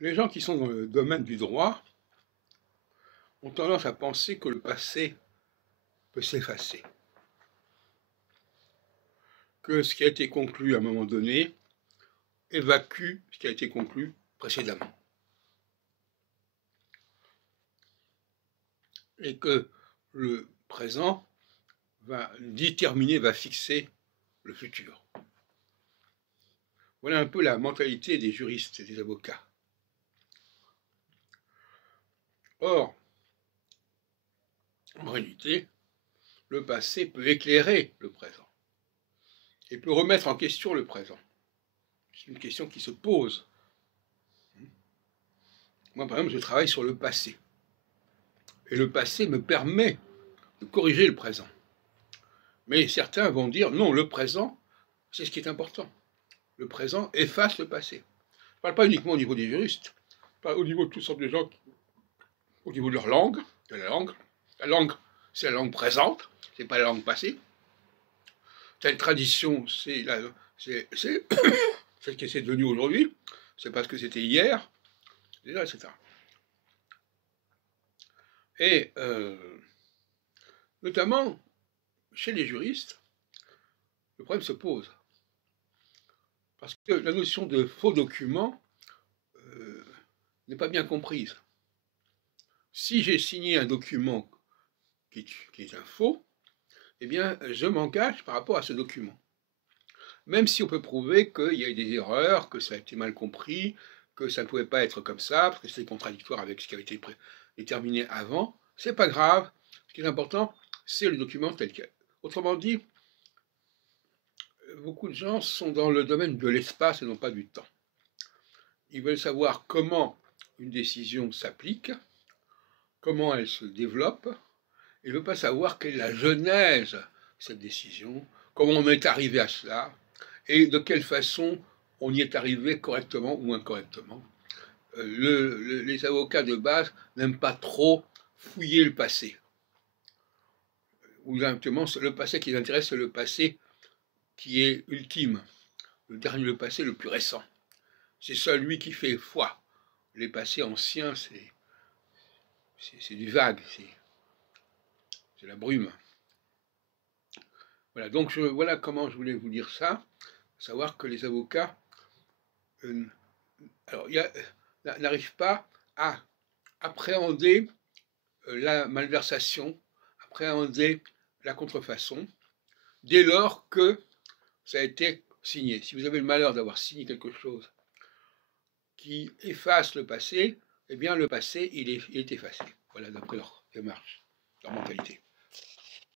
Les gens qui sont dans le domaine du droit ont tendance à penser que le passé peut s'effacer, que ce qui a été conclu à un moment donné évacue ce qui a été conclu précédemment, et que le présent va déterminer, va fixer le futur. Voilà un peu la mentalité des juristes et des avocats. Or, en réalité, le passé peut éclairer le présent et peut remettre en question le présent. C'est une question qui se pose. Moi, par exemple, je travaille sur le passé. Et le passé me permet de corriger le présent. Mais certains vont dire, non, le présent, c'est ce qui est important. Le présent efface le passé. Je ne parle pas uniquement au niveau des juristes, je parle au niveau de toutes sortes de gens, au niveau de leur langue, de la langue. La langue, c'est la langue présente, c'est pas la langue passée. Telle tradition, c'est ce qui c'est devenu aujourd'hui, c'est pas ce que c'était hier, etc. Et notamment, chez les juristes, le problème se pose. Parce que la notion de faux document n'est pas bien comprise. Si j'ai signé un document qui est un faux, eh bien, je m'engage par rapport à ce document. Même si on peut prouver qu'il y a eu des erreurs, que ça a été mal compris, que ça ne pouvait pas être comme ça, parce que c'est contradictoire avec ce qui avait été déterminé avant, c'est pas grave. Ce qui est important, c'est le document tel quel. Autrement dit, beaucoup de gens sont dans le domaine de l'espace et non pas du temps. Ils veulent savoir comment une décision s'applique, comment elle se développe, et ils ne veulent pas savoir quelle est la genèse de cette décision, comment on est arrivé à cela, et de quelle façon on y est arrivé correctement ou incorrectement. Les avocats de base n'aiment pas trop fouiller le passé. Ou directement, le passé qui les intéresse, c'est le passé qui est ultime, le passé le plus récent. C'est celui qui fait foi. Les passés anciens, c'est du vague, c'est la brume. Voilà, donc voilà comment je voulais vous dire ça, savoir que les avocats n'arrivent pas à appréhender la malversation, appréhender la contrefaçon, dès lors que ça a été signé. Si vous avez le malheur d'avoir signé quelque chose qui efface le passé, eh bien le passé, il est effacé. Voilà, d'après leur démarche, leur mentalité.